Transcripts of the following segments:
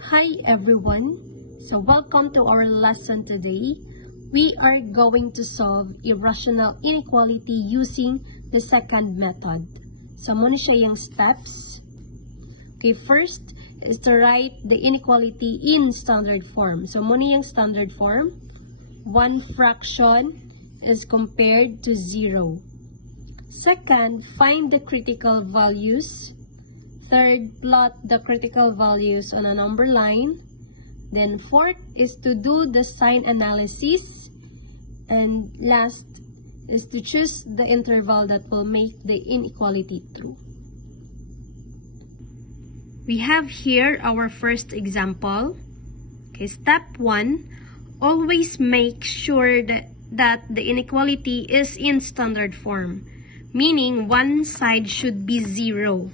Hi everyone! So welcome to our lesson today. We are going to solve irrational inequality using the second method. So muna siya yung steps. Okay, first is to write the inequality in standard form. So muna yung standard form. One fraction is compared to 0. Second, find the critical values. Third, plot the critical values on a number line. Then fourth is to do the sign analysis. And last is to choose the interval that will make the inequality true. We have here our first example. Okay, step 1, always make sure that the inequality is in standard form, meaning one side should be 0.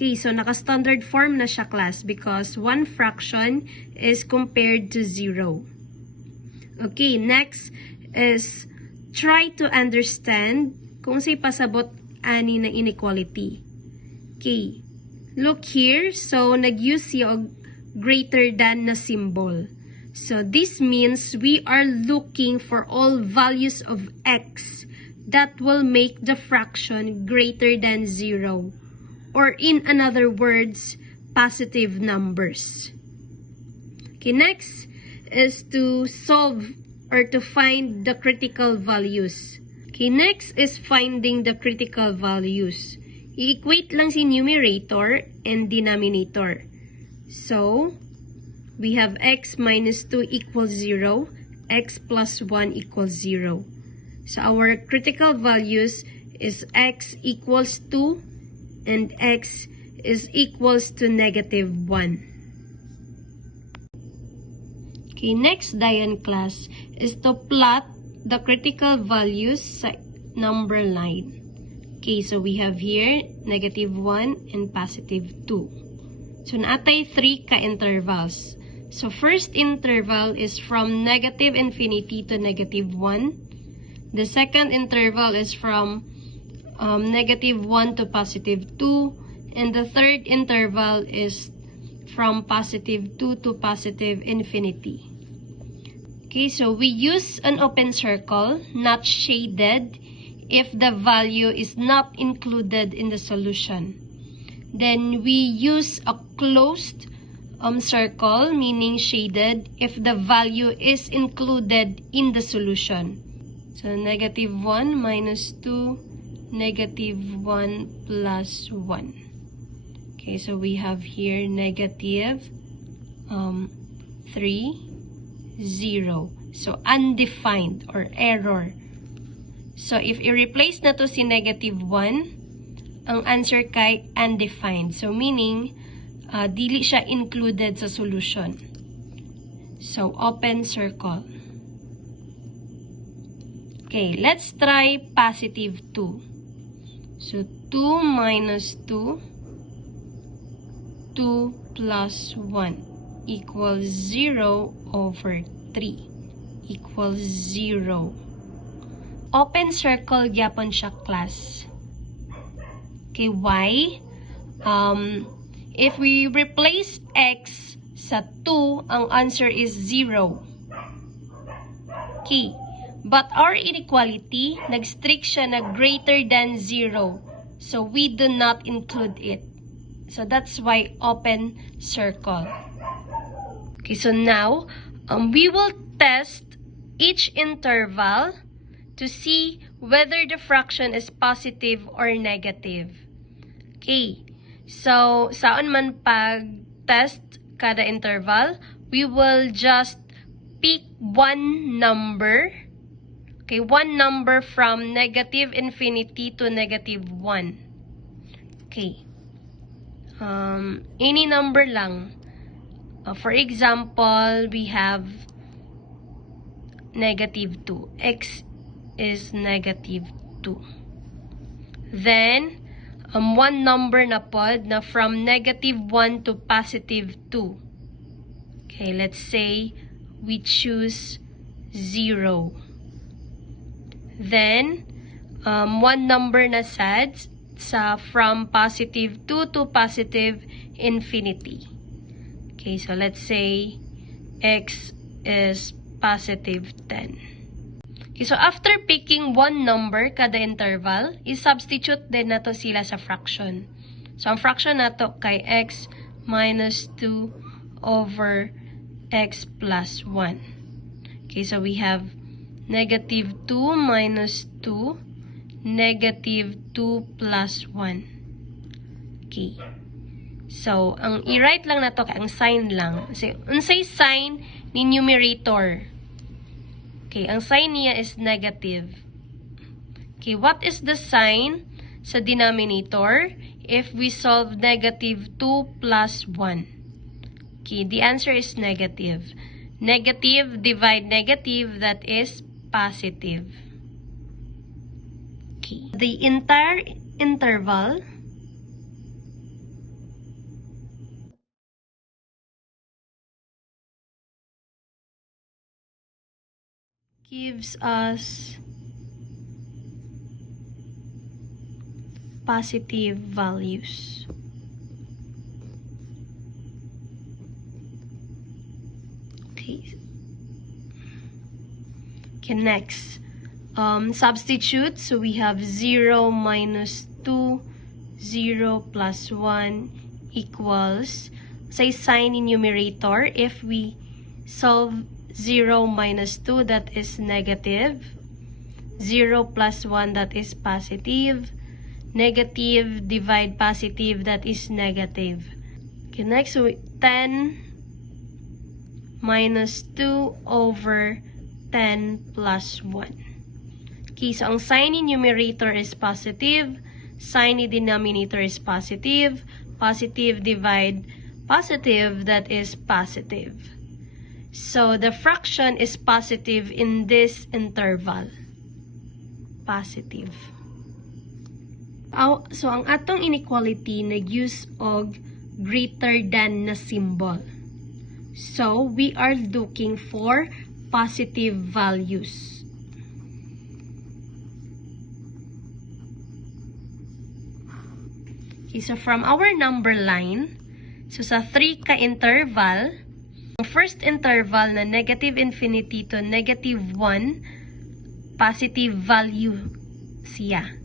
Okay, so naka-standard form na siya, class, because one fraction is compared to 0. Okay, next is try to understand kung sa'y pasabot ani na inequality. Okay, look here. So, nag-use yung greater than na symbol. So, this means we are looking for all values of x that will make the fraction greater than 0. Or in other words, positive numbers. Okay, next is to solve or to find the critical values. Okay, next is finding the critical values. I-equate lang si numerator and denominator. So, we have x minus 2 equals 0, x plus 1 equals 0. So, our critical values is x equals 2 and x is equals to negative 1. Okay, next Diane class is to plot the critical values sa number line. Okay, so we have here negative 1 and positive 2. So naatay 3 ka-intervals. So first interval is from negative infinity to negative 1. The second interval is from negative 1 to positive 2, and the third interval is from positive 2 to positive infinity. Okay, so we use an open circle, not shaded, if the value is not included in the solution. Then we use a closed circle, meaning shaded, if the value is included in the solution. So negative 1 minus 2, negative 1 plus 1. Okay, so we have here negative 3, 0. So, undefined or error. So, if i-replace na to si negative 1, ang answer kay undefined. So, meaning, dili siya included sa solution. So, open circle. Okay, let's try positive 2. So, 2 minus 2, 2 plus 1 equals 0 over 3 equals 0. Open circle gyapon siya, class. Okay, why? If we replace x sa 2, ang answer is 0. Okay. But our inequality, nag-strict siya na greater than 0. So, we do not include it. So, that's why open circle. Okay, so now, we will test each interval to see whether the fraction is positive or negative. Okay, so, saan man pag-test kada interval, we will just pick one number. Okay, one number from negative infinity to negative 1. Okay. Any number lang. For example, we have negative 2. X is negative 2. Then, one number na pod na from negative 1 to positive 2. Okay, let's say we choose 0. Then, one number na sad sa from positive 2 to positive infinity. Okay, so let's say x is positive 10. Okay, so after picking one number kada interval, i-substitute din nato sila sa fraction. So, ang fraction nato kay x minus 2 over x plus 1. Okay, so we have negative 2 minus 2, negative 2 plus 1. Okay. So, ang i-write lang na to, ang sign lang. Kasi, unsay sign ni numerator? Okay, ang sign niya is negative. Okay, what is the sign sa denominator if we solve negative 2 plus 1? Okay, the answer is negative. Negative divide negative, that is positive. Okay. The entire interval gives us positive values. Okay. Okay, next. Substitute. So we have 0 minus 2, 0 plus 1 equals, say sign in numerator, if we solve 0 minus 2, that is negative. 0 plus 1, that is positive. Negative divide positive, that is negative. Okay, next, so 10 minus 2 over 10 plus 1. Okay, so ang sign in numerator is positive, sign in denominator is positive, positive divide positive, that is positive. So, the fraction is positive in this interval. Positive. So, ang atong inequality nag-use og greater than na symbol. So, we are looking for positive values. Okay, so from our number line, so sa 3 ka interval, ang first interval na negative infinity to negative 1, positive value siya.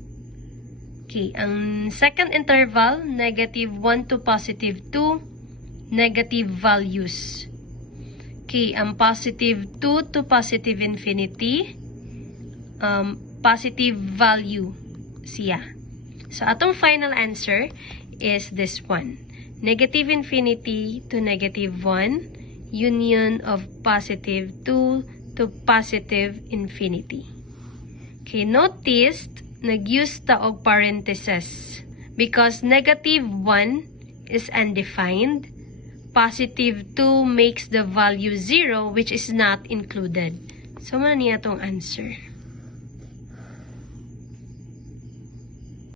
Okay, ang second interval, negative 1 to positive 2, negative values. Okay, ang positive 2 to positive infinity, positive value siya. So, atong final answer is this one. Negative infinity to negative 1, union of positive 2 to positive infinity. Okay, notice, nag-use ta og parentheses because negative 1 is undefined. Positive 2 makes the value 0, which is not included. So, muna niya itong answer.